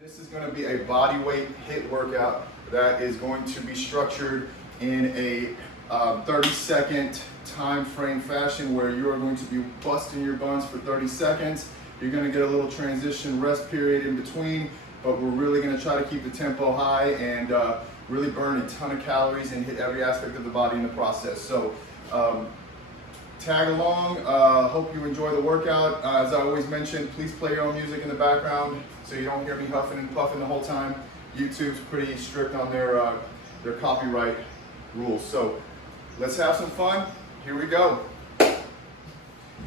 This is going to be a body weight HIIT workout that is going to be structured in a 30-second time frame fashion where you are going to be busting your buns for 30 seconds. You're going to get a little transition rest period in between, but we're really going to try to keep the tempo high and really burn a ton of calories and hit every aspect of the body in the process. So tag along, hope you enjoy the workout. As I always mention, please play your own music in the background so you don't hear me huffing and puffing the whole time. YouTube's pretty strict on their copyright rules. So let's have some fun. Here we go.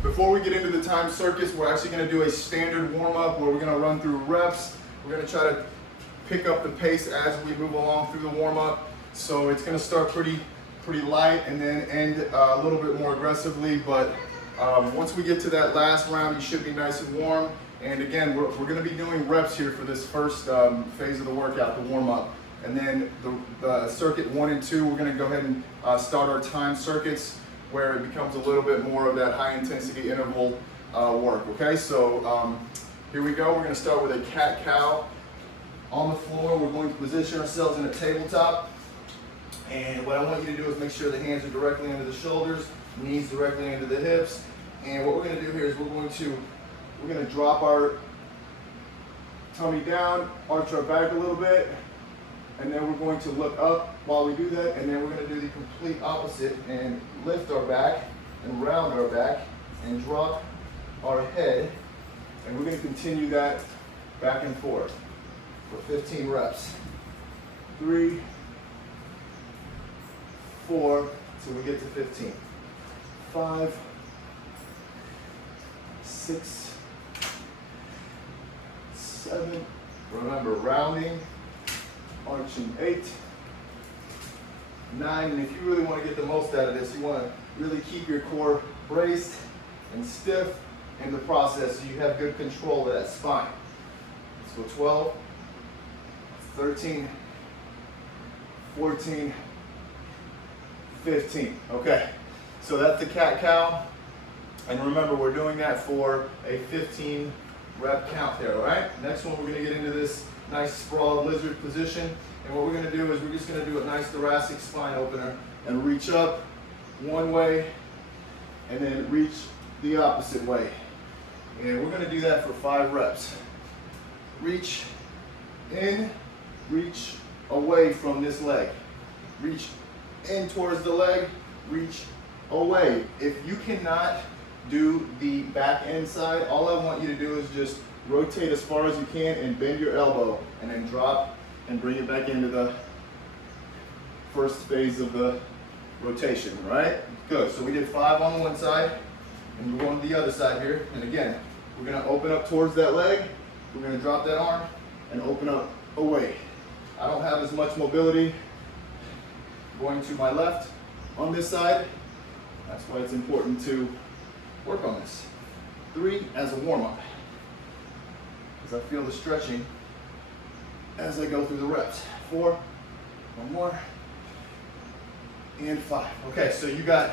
Before we get into the time circus, we're actually going to do a standard warm-up where we're going to run through reps. We're going to try to pick up the pace as we move along through the warm-up. So it's going to start pretty light and then end a little bit more aggressively, but once we get to that last round, you should be nice and warm. And again, we're going to be doing reps here for this first phase of the workout, the warm-up. And then the circuit 1 and 2, we're going to go ahead and start our time circuits where it becomes a little bit more of that high intensity interval work. Okay, so here we go. We're going to start with a cat-cow. On the floor, we're going to position ourselves in a tabletop. And what I want you to do is make sure the hands are directly under the shoulders, knees directly into the hips. And what we're going to do here is we're going to drop our tummy down, arch our back a little bit, and then we're going to look up while we do that, and then we're going to do the complete opposite and lift our back and round our back and drop our head, and we're going to continue that back and forth for 15 reps. 3, 4, till we get to 15. 5, 6, 7, remember rounding, arching. 8, 9, and if you really want to get the most out of this, you want to really keep your core braced and stiff in the process so you have good control of that spine. Let's go 12, 13, 14, 15. Okay, so that's the cat-cow. And remember, we're doing that for a 15 rep count there, all right? Next one, we're gonna get into this nice sprawled lizard position. And what we're gonna do is we're just gonna do a nice thoracic spine opener and reach up one way and then reach the opposite way. And we're gonna do that for 5 reps. Reach in, reach away from this leg. Reach in towards the leg, reach away. If you cannot do the back end side, all I want you to do is just rotate as far as you can and bend your elbow and then drop and bring it back into the first phase of the rotation, right? Good, so we did 5 on one side and we're going to the other side here. And again, we're gonna open up towards that leg, we're gonna drop that arm and open up away. I don't have as much mobility going to my left on this side. That's why it's important to work on this. 3 as a warm-up, as I feel the stretching as I go through the reps. 4, one more, and 5. Okay, so you got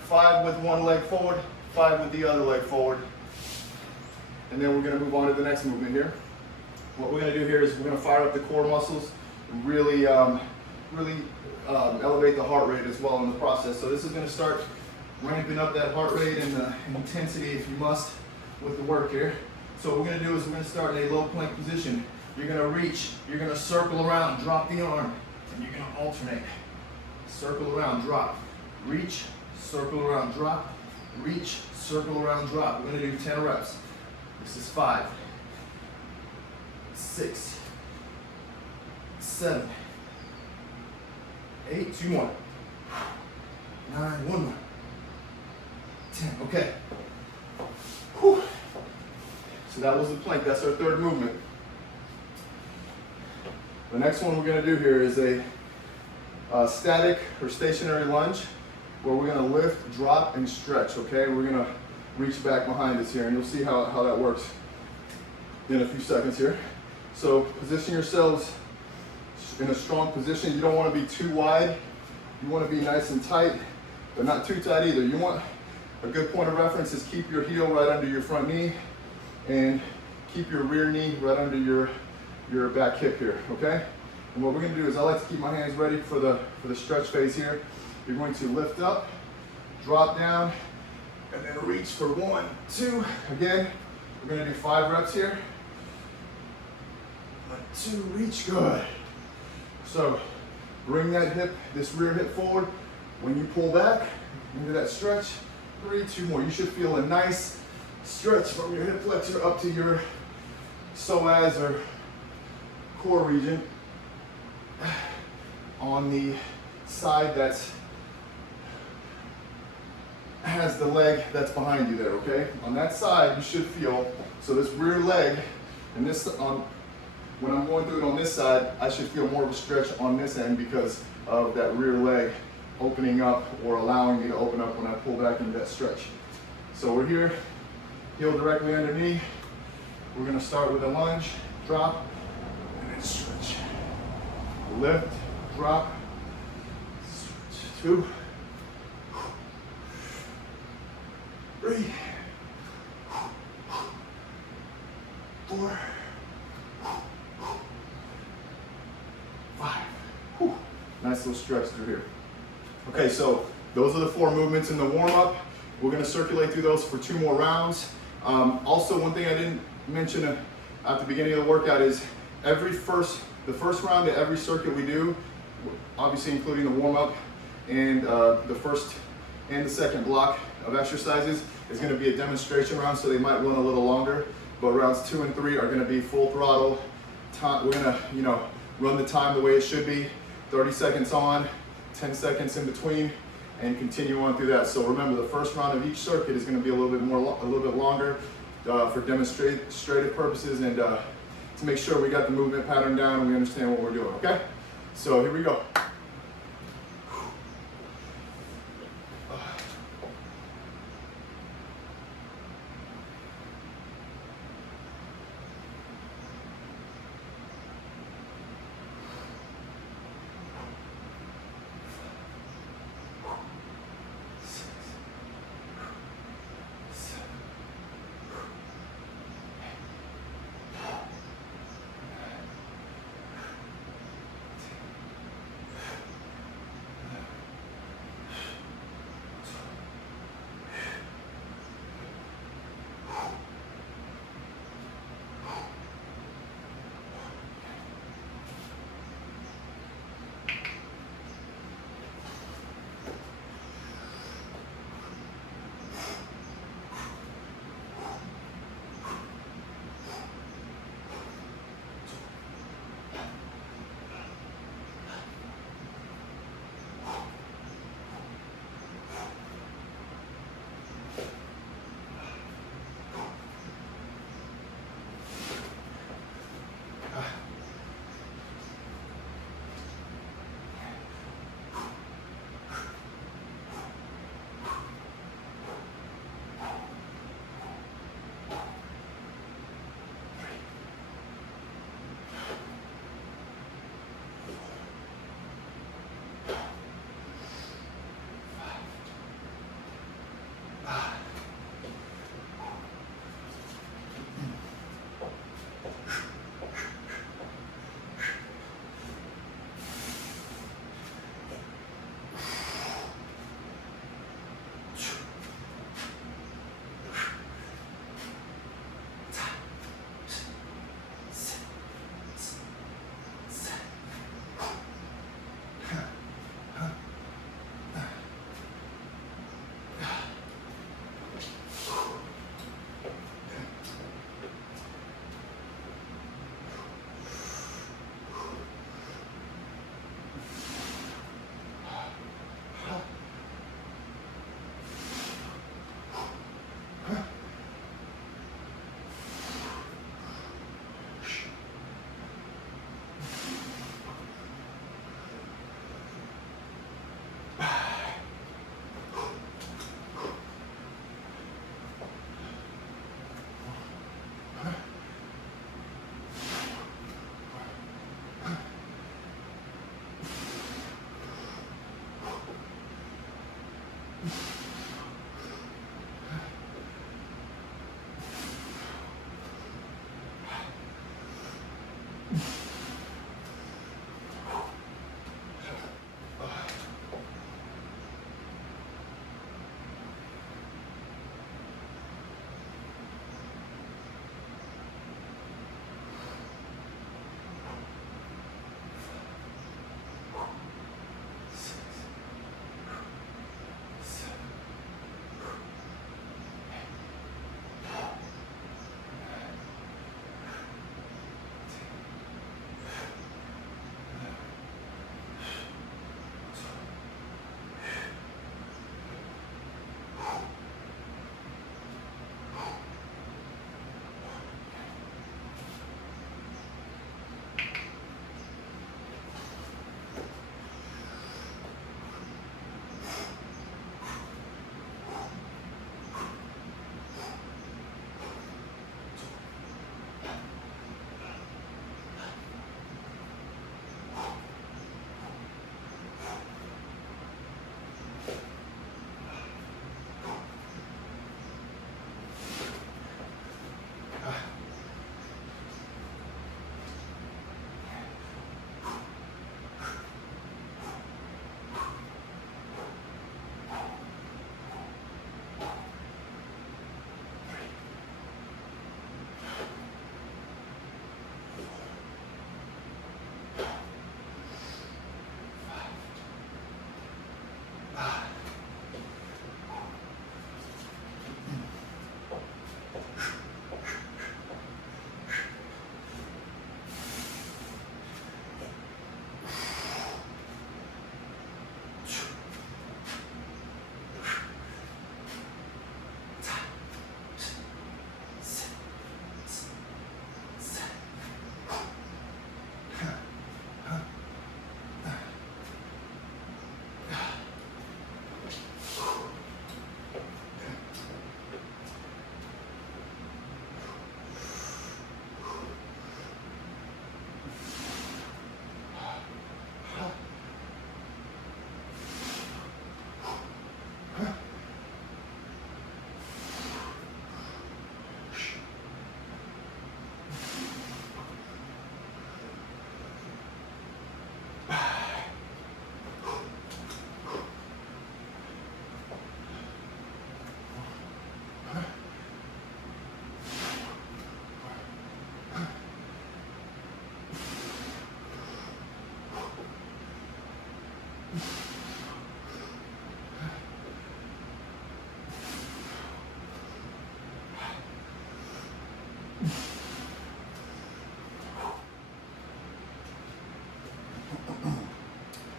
5 with one leg forward, 5 with the other leg forward. And then we're gonna move on to the next movement here. What we're gonna do here is we're gonna fire up the core muscles and really elevate the heart rate as well in the process. So this is going to start ramping up that heart rate and the intensity, if you must, with the work here. So what we're going to do is we're going to start in a low plank position. You're going to reach, you're going to circle around, drop the arm, and you're going to alternate. Circle around, drop, reach, circle around, drop, reach, circle around, drop. We're going to do 10 reps. This is 5, 6, 7, 8, 2 more, 9, 1 more, 10, okay. Whew. So that was the plank, that's our 3rd movement. The next one we're gonna do here is a static or stationary lunge where we're gonna lift, drop, and stretch, okay? We're gonna reach back behind us here and you'll see how that works in a few seconds here. So position yourselves in a strong position. You don't want to be too wide. You want to be nice and tight, but not too tight either. You want a good point of reference is keep your heel right under your front knee and keep your rear knee right under your your back hip here, okay? And what we're gonna do is I like to keep my hands ready for the stretch phase here. You're going to lift up, drop down, and then reach for 1, 2. Again, we're gonna do 5 reps here. 1, 2, reach, good. So bring that hip, this rear hip forward. When you pull back into that stretch, 3, 2 more. You should feel a nice stretch from your hip flexor up to your psoas or core region on the side that has the leg that's behind you there, okay? On that side, you should feel, so this rear leg, and this when I'm going through it on this side, I should feel more of a stretch on this end because of that rear leg opening up or allowing me to open up when I pull back into that stretch. So we're here, heel directly under knee. We're gonna start with a lunge, drop, and then stretch. Lift, drop, stretch. 2, 3, 4, 5. Whew. Nice little stretch through here. Okay, so those are the 4 movements in the warm-up. We're gonna circulate through those for 2 more rounds. Also, one thing I didn't mention at the beginning of the workout is the first round of every circuit we do, obviously including the warm-up and the first and the second block of exercises, is gonna be a demonstration round, so they might run a little longer, but rounds 2 and 3 are gonna be full throttle. We're gonna, run the time the way it should be, 30 seconds on, 10 seconds in between, and continue on through that. So remember, the first round of each circuit is gonna be a little bit longer for demonstrative purposes and to make sure we got the movement pattern down and we understand what we're doing, okay? So here we go.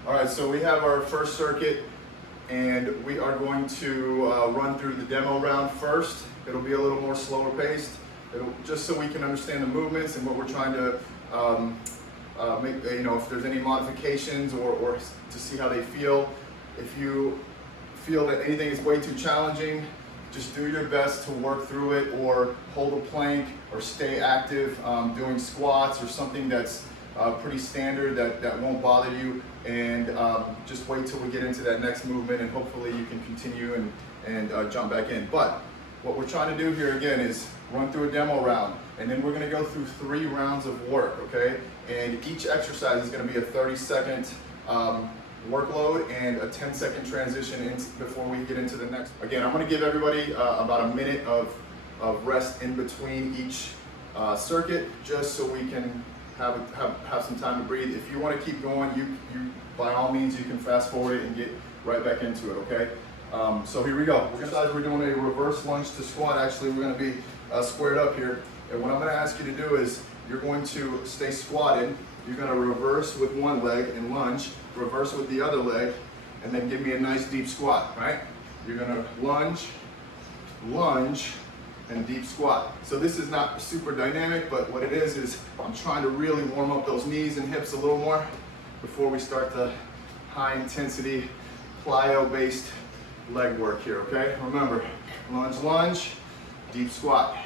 All right, so we have our first circuit, and we are going to run through the demo round first. It'll be a little more slower paced, just so we can understand the movements and what we're trying to make, if there's any modifications or to see how they feel. If you feel that anything is way too challenging, just do your best to work through it, or hold a plank, or stay active doing squats or something that's pretty standard that won't bother you, and just wait till we get into that next movement, and hopefully you can continue and jump back in. But what we're trying to do here again is run through a demo round, and then we're going to go through 3 rounds of work, okay? And each exercise is going to be a 30-second workload and a 10-second transition before we get into the next. Again, I'm going to give everybody about a minute of rest in between each circuit, just so we can have some time to breathe. If you want to keep going, you by all means, you can fast forward it and get right back into it, okay? So here we go. We're doing a reverse lunge to squat. Actually, we're going to be squared up here. And what I'm going to ask you to do is you're going to stay squatted. You're going to reverse with one leg and lunge, reverse with the other leg, and then give me a nice deep squat, right? You're going to lunge, lunge, and deep squat. So this is not super dynamic, but what it is I'm trying to really warm up those knees and hips a little more before we start the high intensity plyo-based leg work here, okay? Remember, lunge, lunge, deep squat.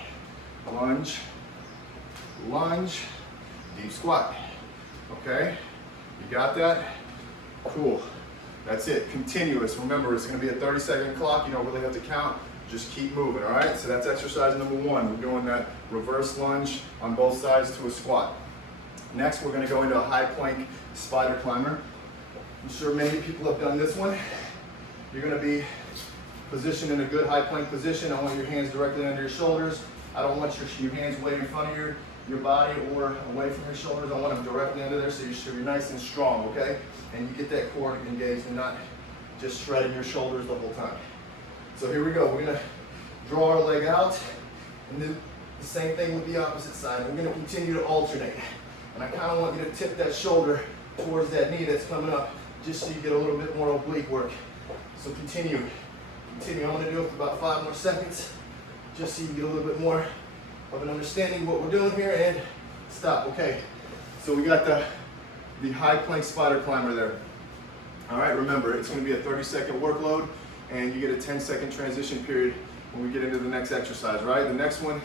Lunge, lunge, deep squat. Okay? You got that? Cool. That's it. Continuous. Remember, it's going to be a 30-second clock. You don't really have to count. Just keep moving, all right? So that's exercise number 1. We're doing that reverse lunge on both sides to a squat. Next, we're going to go into a high plank spider climber. I'm sure many people have done this one. You're going to be positioned in a good high plank position. I want your hands directly under your shoulders. I don't want your hands way in front of your body or away from your shoulders. I want them directly under there, so you should be nice and strong, okay? And you get that core engaged and not just shredding your shoulders the whole time. So here we go. We're gonna draw our leg out and do the same thing with the opposite side. We're gonna continue to alternate. And I kind of want you to tip that shoulder towards that knee that's coming up, just so you get a little bit more oblique work. So continue. I'm gonna do it for about 5 more seconds, just so you get a little bit more of an understanding of what we're doing here, and stop. Okay, so we got the high plank spider climber there. All right, remember, it's going to be a 30-second workload, and you get a 10-second transition period when we get into the next exercise, right? The next one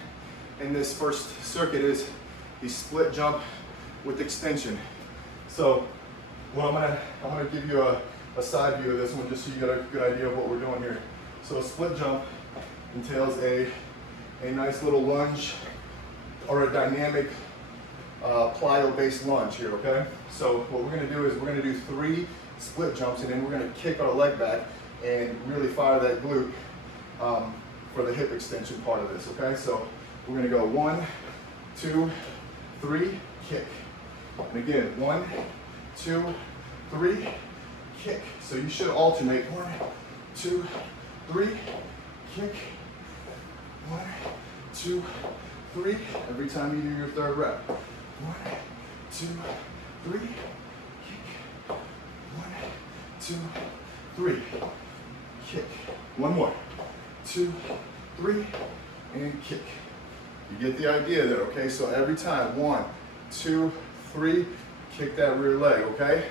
in this first circuit is the split jump with extension. So well, I'm gonna give you a side view of this one, just so you got a good idea of what we're doing here. So a split jump entails a nice little lunge, or a dynamic plyo-based lunge here, okay? So what we're gonna do is we're gonna do 3 split jumps, and then we're gonna kick our leg back and really fire that glute for the hip extension part of this, okay? So we're gonna go 1, 2, 3, kick. And again, 1, 2, 3, kick. So you should alternate 1, 2, 3, kick. 1, 2, 3. Every time you do your 3rd rep. 1, 2, 3, kick. 1, 2, 3, kick. One more. 2, 3, and kick. You get the idea there, okay? So every time, 1, 2, 3, kick that rear leg, okay?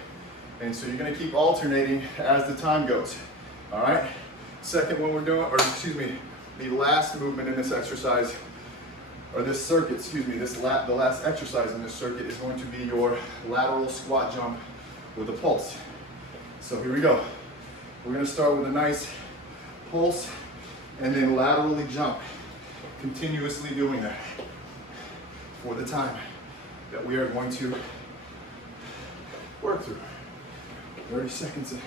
And so you're gonna keep alternating as the time goes, all right? Second one we're doing, the last movement in this exercise, or this circuit, the last exercise in this circuit is going to be your lateral squat jump with a pulse. So here we go. We're gonna start with a nice pulse and then laterally jump, continuously doing that for the time that we are going to work through. 30 seconds is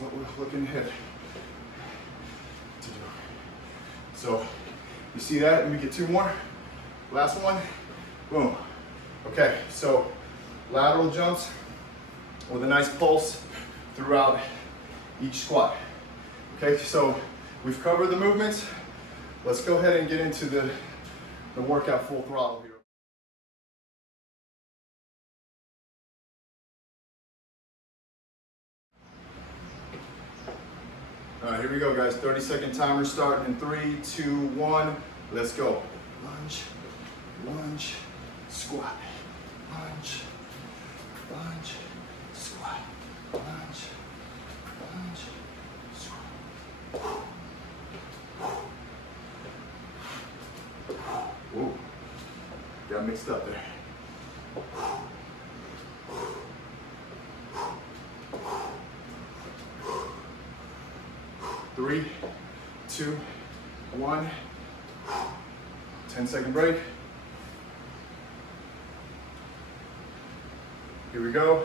what we're looking ahead to do. So you see that? Let me get 2 more. Last one. Boom. Okay, so lateral jumps with a nice pulse throughout each squat. Okay, so we've covered the movements. Let's go ahead and get into the workout full throttle here. All right, here we go, guys. 30-second timer starting in 3, 2, 1. Let's go. Lunge, lunge, squat, lunge, lunge, squat, lunge, lunge, squat. Whoa, got mixed up there. Three, 2, 1. 10-second break. Here we go.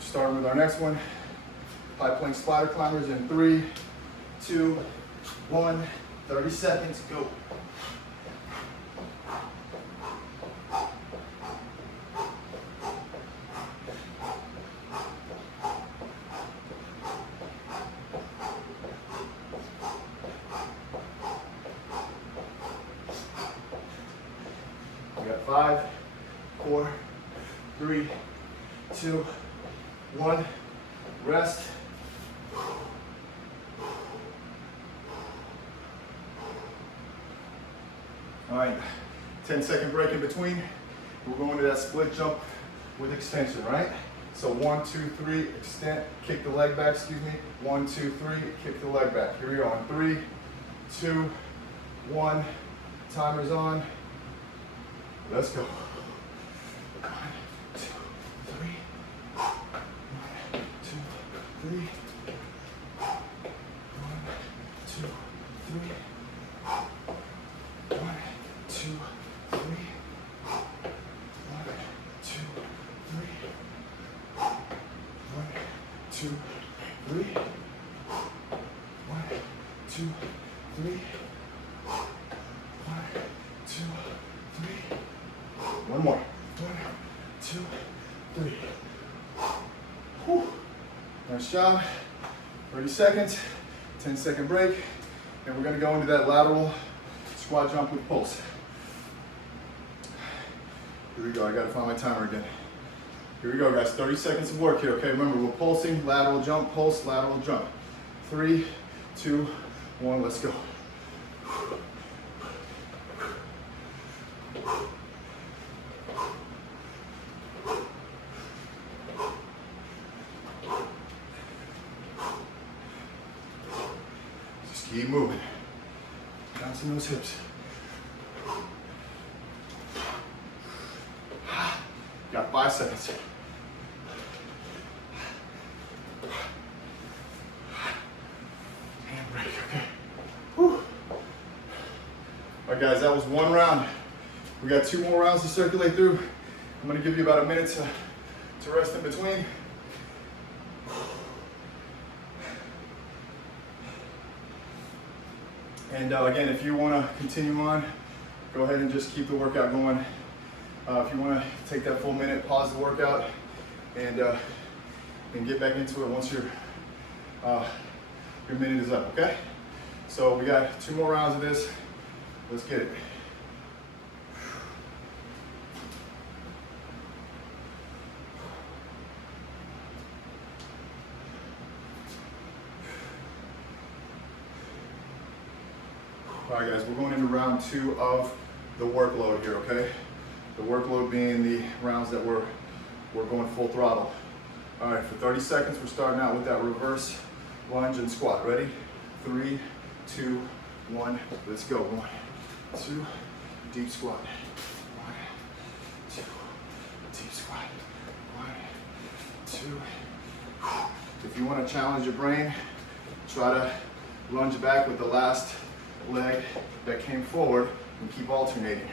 Starting with our next one. High plank spider climbers in 3, 2, 1. 30 seconds, go. We got 5, 4, 3, 2, 1. Rest. All right, 10-second break in between. We're going to that split jump with extension, right? So 1, 2, 3, extend, kick the leg back, excuse me. 1, 2, 3, kick the leg back. Here we go on 3, 2, 1. Timer's on. Let's go. 1, 2, 3. 1, 2, 3. 1, 2, 3. 1, 2, 3. 1, 2, 3. 1, 2, 3. 1, 2, 3. 1, 2, 3. One more. 1, 2, 3. Whew. Nice job. 30 seconds. 10-second break. And we're going to go into that lateral squat jump with pulse. Here we go. I got to find my timer again. Here we go, guys. 30 seconds of work here. Okay, remember we're pulsing. Lateral jump, pulse, lateral jump. 3, 2, 1. Let's go. Keep moving. Bouncing those hips. Got 5 seconds. And break, okay. Whew. All right, guys, that was 1 round. We got 2 more rounds to circulate through. I'm gonna give you about a minute to rest in between. And again, if you want to continue on, go ahead and just keep the workout going. If you want to take that full minute, pause the workout, and get back into it once your minute is up. Okay? So we got 2 more rounds of this. Let's get it. All right, guys, we're going into round 2 of the workload here, okay? The workload being the rounds that we're going full throttle. All right, for 30 seconds, we're starting out with that reverse lunge and squat. Ready? 3, 2, 1, let's go. 1, 2, deep squat. 1, 2, deep squat. 1, 2. If you want to challenge your brain, try to lunge back with the last leg that came forward and keep alternating.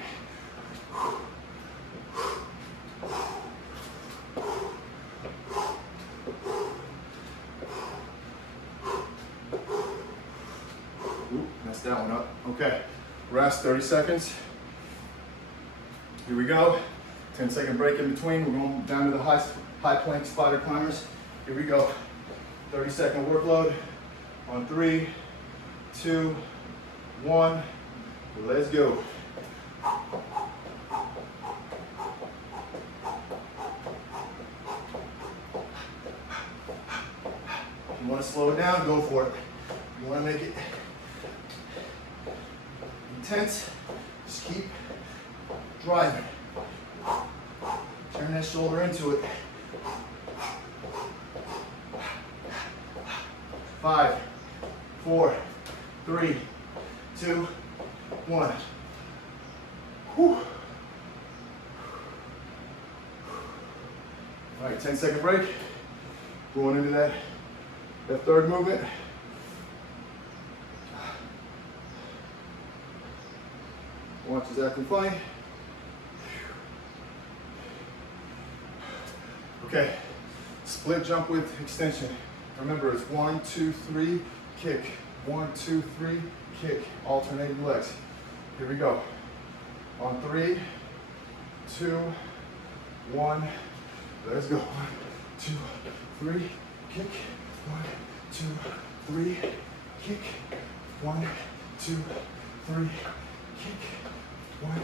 Ooh, messed that one up. Okay, rest 30 seconds. Here we go. 10-second break in between. We're going down to the high plank spider climbers. Here we go. 30-second workload on 3, 2, 1, let's go. You want to slow it down, go for it. You want to make it intense, just keep driving. Turn that shoulder into it. 5, 4, 3, 2, 1. Whew. All right, 10-second break. Going into that third movement. Watch is acting funny. Okay, split jump with extension. Remember, it's 1, 2, 3, kick. 1, 2, 3, kick. Alternating legs. Here we go. On 3, 2, 1. Let's go. 1, 2, 3, kick. 1, 2, 3, kick. 1, 2, 3, kick. 1,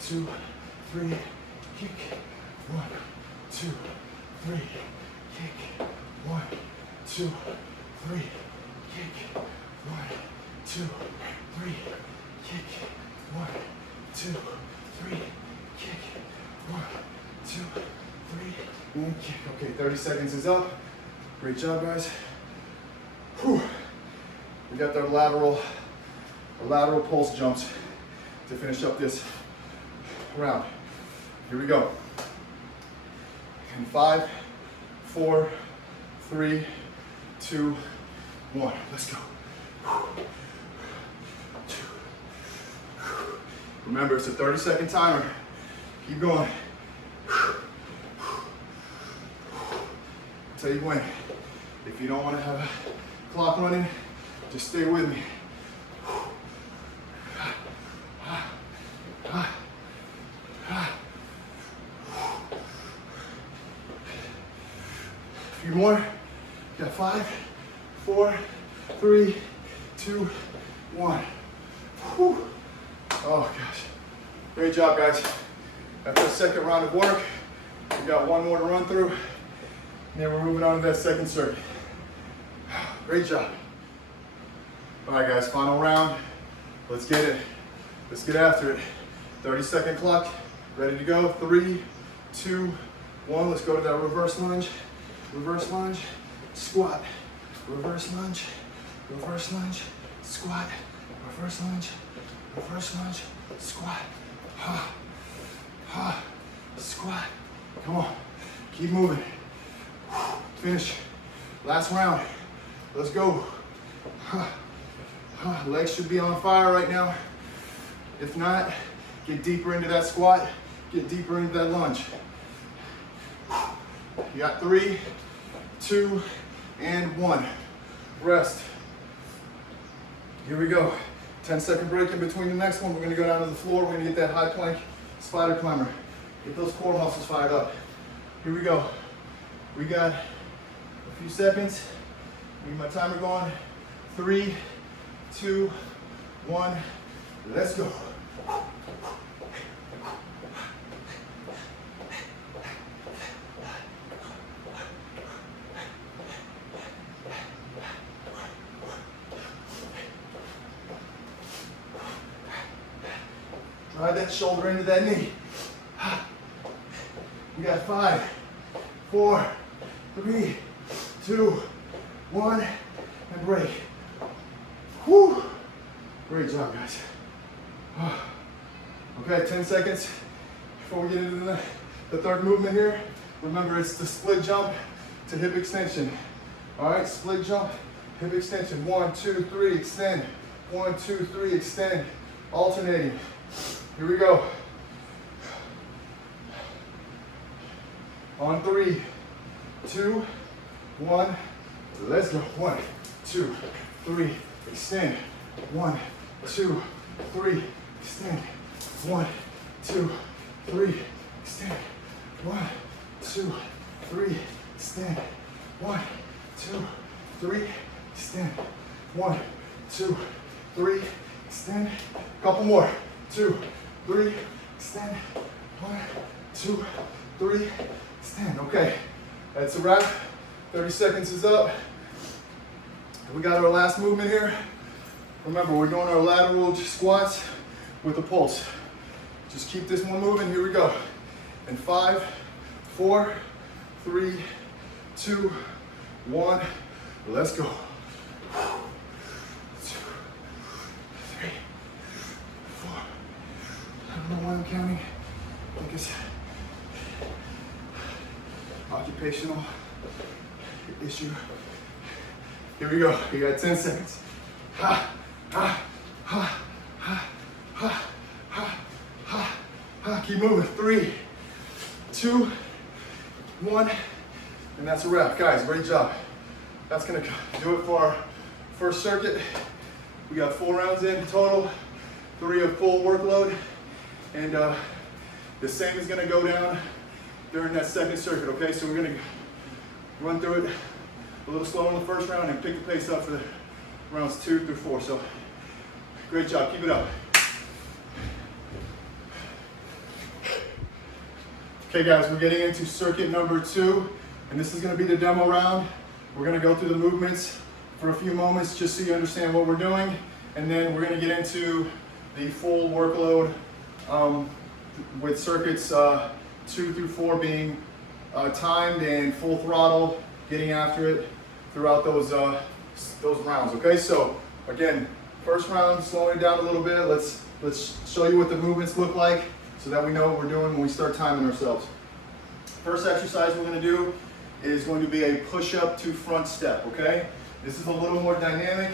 2, 3, kick. 1, 2, 3, kick. 1, 2, 3, kick. 1, 2, 3, kick. 1, 2, 3, kick. 1, 2, 3, and kick. Okay, 30 seconds is up. Great job, guys. Whew. We got their lateral pulse jumps to finish up this round. Here we go. In 5, 4, 3, 2, 1. Let's go. Remember, it's a 30-second timer. Keep going. I'll tell you when. If you don't want to have a clock running, just stay with me. A few more. Got 5, 4, 3, 2, 1. Whew. Oh gosh. Great job, guys. That's our second round of work. We got one more to run through. And then we're moving on to that second circuit. Great job. All right, guys, final round. Let's get it. Let's get after it. 30-second clock. Ready to go. 3, 2, 1. Let's go to that reverse lunge. Reverse lunge. Squat. Reverse lunge. Reverse lunge. Squat. Reverse lunge. Reverse lunge. Squat. Ha. Ha. Squat. Come on. Keep moving. Finish. Last round. Let's go. Legs should be on fire right now. If not, get deeper into that squat. Get deeper into that lunge. You got 3, 2, and 1. Rest. Here we go. 10-second break in between the next one. We're going to go down to the floor. We're going to get that high plank spider climber. Get those core muscles fired up. Here we go. We got a few seconds. Get my timer going. 3, 2, 1. Let's go. Drive that shoulder into that knee. We got 5, 4, 3, 2, 1, and break. Whew. Great job, guys. Okay, 10 seconds before we get into the third movement here. Remember, it's the split jump to hip extension. All right, split jump, hip extension. 1, 2, 3, extend. 1, 2, 3, extend. Alternating. Here we go. On 3, 2, 1. Let's go. 1, 2, 3, extend. 1, 2, 3, extend. 1, 2, 3, extend. 1, 2, 3, extend. 1, 2, 3, extend. 1, 2, 3, extend. Couple more. 2, 3, extend. 1, 2, 3, extend. Okay, that's a wrap. 30 seconds is up. We got our last movement here. Remember, we're doing our lateral squats with a pulse. Just keep this one moving. Here we go. In 5, 4, 3, 2, 1. Let's go. 2, 3, 4. I don't know why I'm counting. I think it's occupational issue. Here we go. You got 10 seconds. Ha, ha, ha, ha, ha, ha, ha, ha. Keep moving. 3, 2, 1. And that's a wrap. Guys, great job. That's going to do it for our first circuit. We got 4 rounds in total, 3 of full workload. And the same is going to go down during that second circuit, okay? So we're going to run through it a little slow in the first round and pick the pace up for the rounds 2 through 4. So great job, keep it up. Okay guys, we're getting into circuit number 2, and this is going to be the demo round. We're going to go through the movements for a few moments just so you understand what we're doing, and then we're going to get into the full workload with circuits 2 through 4 being timed and full throttle, getting after it throughout those rounds. Okay, so again, first round, slowing it down a little bit. Let's show you what the movements look like so that we know what we're doing when we start timing ourselves. First exercise we're going to do is going to be a push-up to front step. Okay, this is a little more dynamic.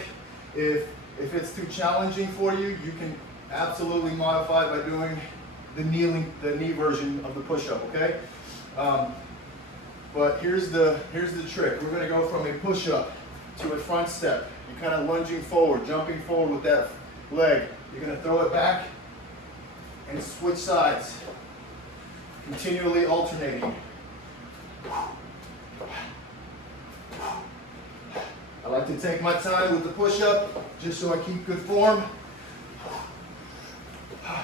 If it's too challenging for you, you can absolutely modify it by doing the knee version of the push-up. Okay. But here's the trick. We're going to go from a push-up to a front step. You're kind of lunging forward, jumping forward with that leg. You're going to throw it back and switch sides, continually alternating. I like to take my time with the push-up just so I keep good form. I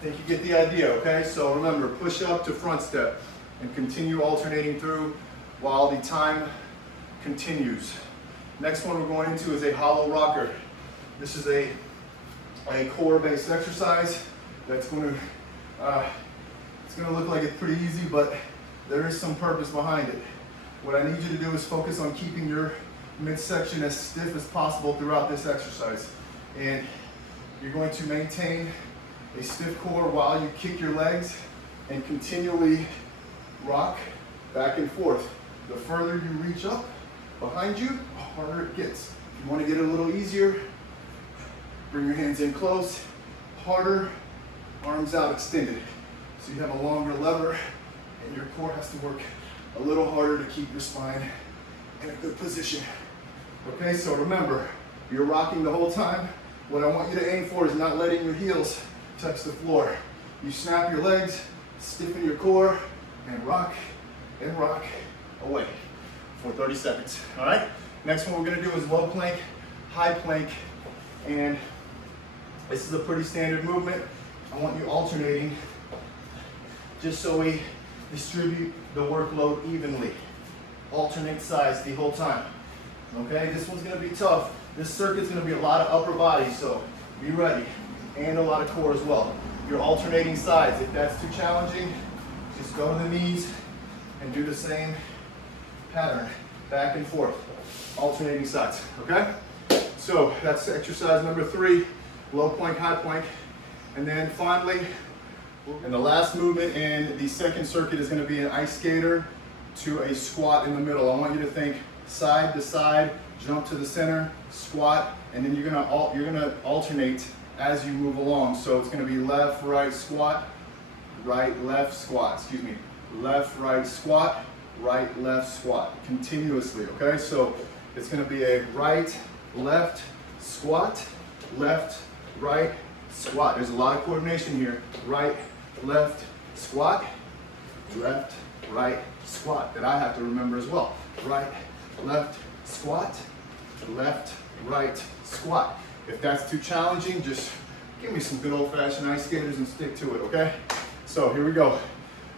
think you get the idea, okay? So remember, push-up to front step and continue alternating through while the time continues. Next one we're going into is a hollow rocker. This is a core-based exercise that's going to, it's going to look like it's pretty easy, but there is some purpose behind it. What I need you to do is focus on keeping your midsection as stiff as possible throughout this exercise. And you're going to maintain a stiff core while you kick your legs and continually rock back and forth. The further you reach up behind you, the harder it gets. If you want to get it a little easier, bring your hands in close, harder, arms out extended. So you have a longer lever and your core has to work a little harder to keep your spine in a good position. Okay, so remember, you're rocking the whole time. What I want you to aim for is not letting your heels touch the floor. You snap your legs, stiffen your core, and rock away for 30 seconds. All right, next one we're gonna do is low plank, high plank, and this is a pretty standard movement. I want you alternating just so we distribute the workload evenly. Alternate sides the whole time. Okay, this one's gonna be tough. This circuit's gonna be a lot of upper body, so be ready. And a lot of core as well. You're alternating sides. If that's too challenging, just go to the knees and do the same pattern, back and forth, alternating sides, okay? So that's exercise number 3, low plank, high plank. And then finally, and the last movement in the second circuit is gonna be an ice skater to a squat in the middle. I want you to think side to side, jump to the center, squat, and then you're gonna alternate as you move along. So it's gonna be left, right, squat, right, left, squat, excuse me. Left, right, squat, right, left, squat, continuously, okay? So it's gonna be a right, left, squat, left, right, squat. There's a lot of coordination here. Right, left, squat, left, right, squat, that I have to remember as well. Right, left, squat, left, right, squat. If that's too challenging, just give me some good old-fashioned ice skaters and stick to it, okay? So here we go.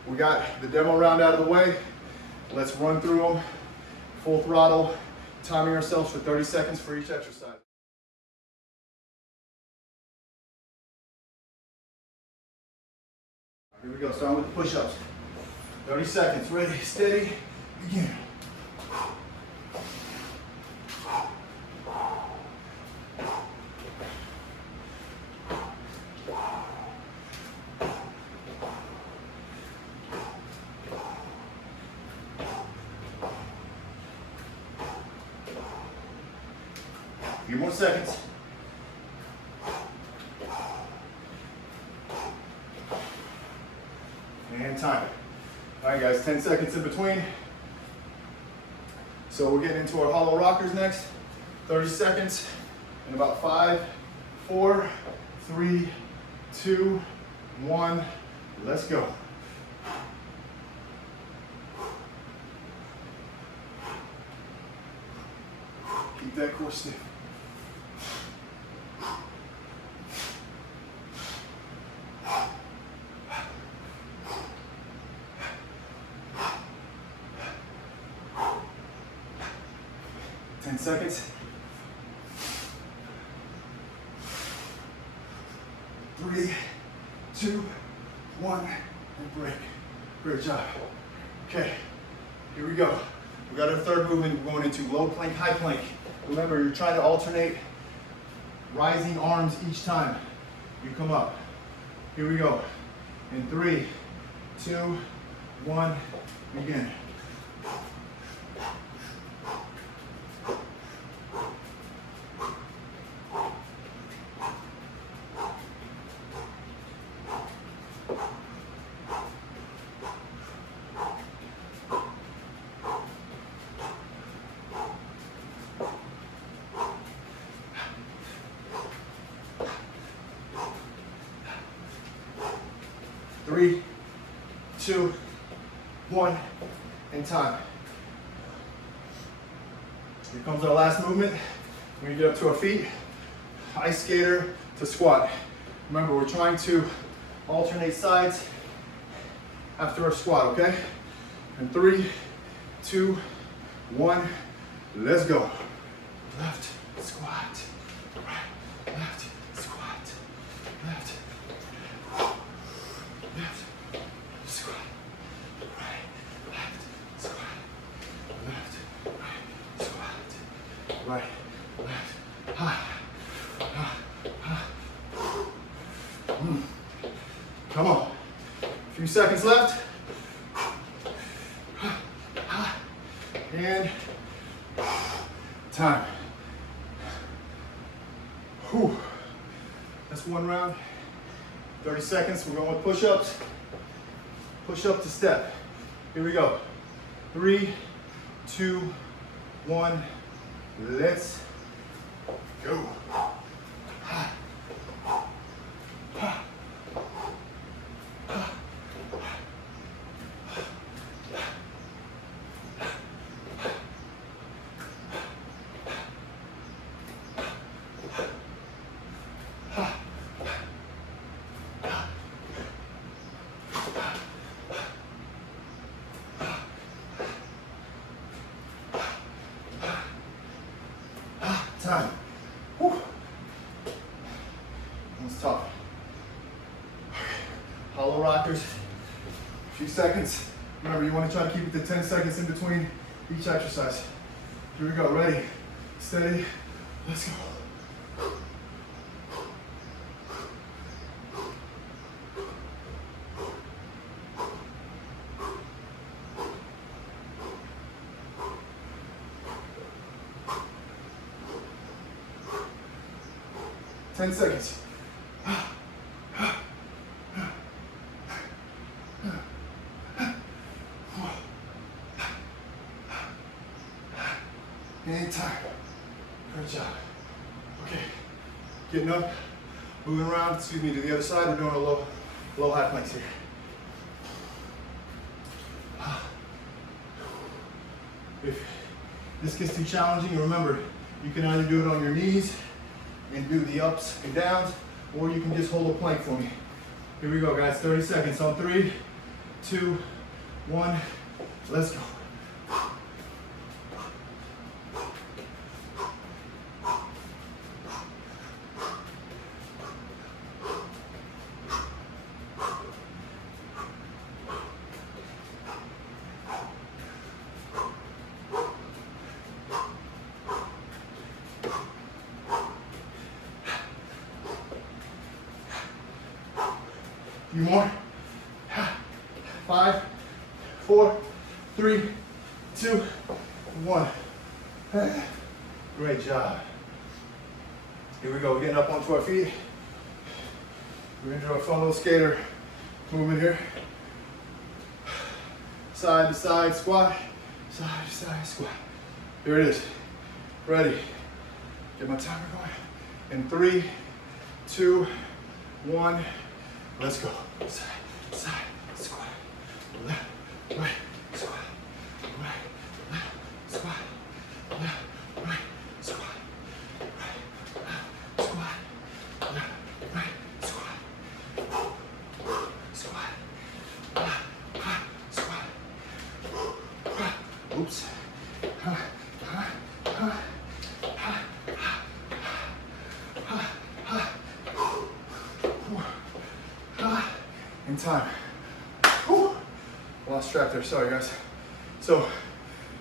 We got the demo round out of the way. Let's run through them full throttle timing ourselves for 30 seconds for each exercise. Here we go, starting with the push-ups. 30 seconds, ready, steady, begin. A few more seconds. And time. All right, guys, 10 seconds in between. So we're getting into our hollow rockers next. 30 seconds in about 5, 4, 3, 2, 1. Let's go. Keep that core stiff. Seconds. 3, 2, 1, and break. Great job. Okay, here we go. We got our third movement. We're going into low plank, high plank. Remember, you're trying to alternate rising arms each time you come up. Here we go. In 3, 2, 1, begin. 3, 2, 1, and time. Here comes our last movement. We're gonna get up to our feet, ice skater to squat. Remember, we're trying to alternate sides after our squat, okay? And 3, 2, 1, let's go. Left, squat, right, left, squat, left, left, squat, right, left, squat, left, right, squat, right, left, ha, ha, ha. Come on, a few seconds left, and time. Whew. That's one round. 30 seconds. We're going with push-ups. Push-up to step. Here we go. 3, 2, 1. Let's go. Time. Whew. That's tough. Hollow rockers. A few seconds. Remember, you want to try to keep it to 10 seconds in between each exercise. Here we go. Ready, steady, let's go. 10 seconds. And time. Good job. Okay. Getting up, moving around, to the other side. We're doing a low high planks here. If this gets too challenging, remember, you can either do it on your knees and do the ups and downs, or you can just hold a plank for me. Here we go, guys, 30 seconds on 3, 2, 1, let's go. few more. 5, 4, 3, 2, 1. Great job. Here we go, we're getting up onto our feet. We're gonna do our fun little skater movement here. Side to side squat, side to side squat. Here it is. Ready. Get my timer going. In 3, 2, 1. Let's go. Side, side, squat. Left, right, squat. Right, left, squat. Left, right, squat. Right, left, squat. Left, right, squat. Squat. Squat. Oops. In time. Lost track there, sorry guys. So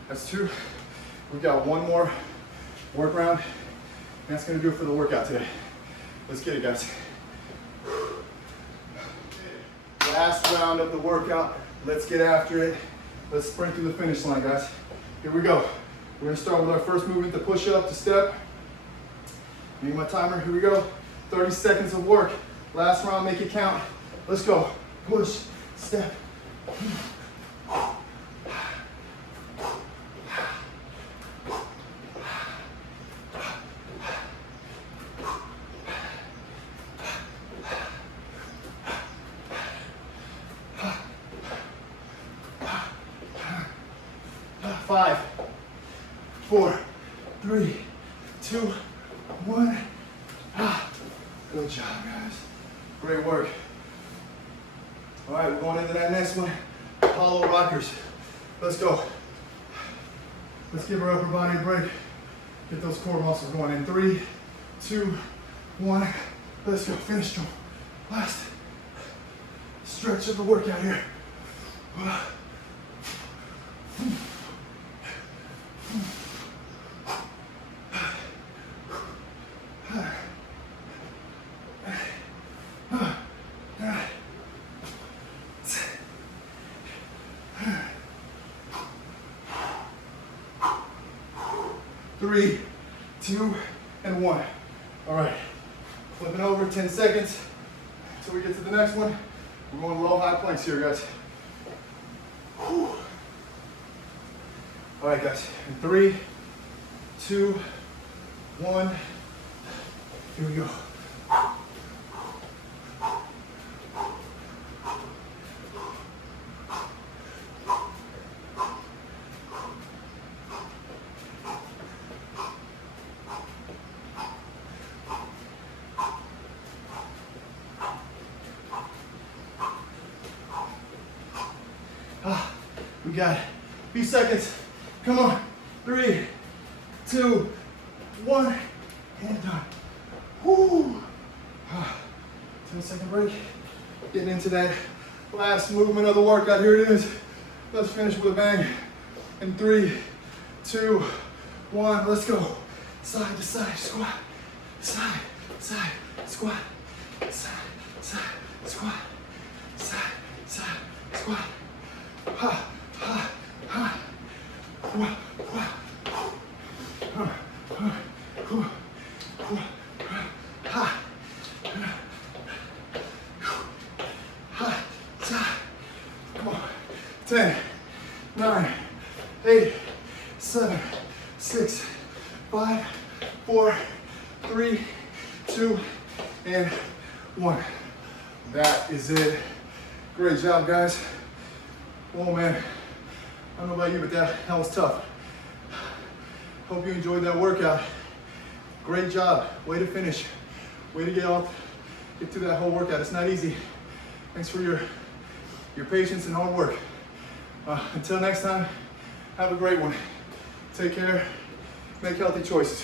that's 2. We've got 1 more work round, and that's gonna do it for the workout today. Let's get it, guys. Last round of the workout. Let's get after it. Let's sprint through the finish line, guys. Here we go. We're gonna start with our first movement, the push up to step. Need my timer, here we go. 30 seconds of work. Last round, make it count. Let's go. Push, step. 5, 4, 3, 2, 1. Good job, guys. Great work. All right, we're going into that next one. Hollow rockers. Let's go. Let's give our upper body a break. Get those core muscles going in 3, 2, 1. Let's go. Finish strong. Last stretch of the workout here. 3, 2, and 1. All right, flipping over, 10 seconds until we get to the next one. We're going low, high planks here, guys. Whew. All right, guys, in 3, 2, 1, here we go. We got a few seconds. Come on. 3, 2, 1, and done. Woo. 10-second break. Getting into that last movement of the workout. Here it is. Let's finish with a bang. In 3, 2, 1. Let's go. Side to side squat. Side, side, squat. Side, side, squat. Side, side, squat. Ha. Come on. 10, 9, 8, 7, 6, 5, 4, 3, 2, and 1. That is it. Great job, guys. Oh man, I don't know about you, but that was tough. Hope you enjoyed that workout. Great job, way to finish. Way to get through that whole workout. It's not easy. Thanks for your patience and hard work. Until next time, have a great one. Take care, make healthy choices.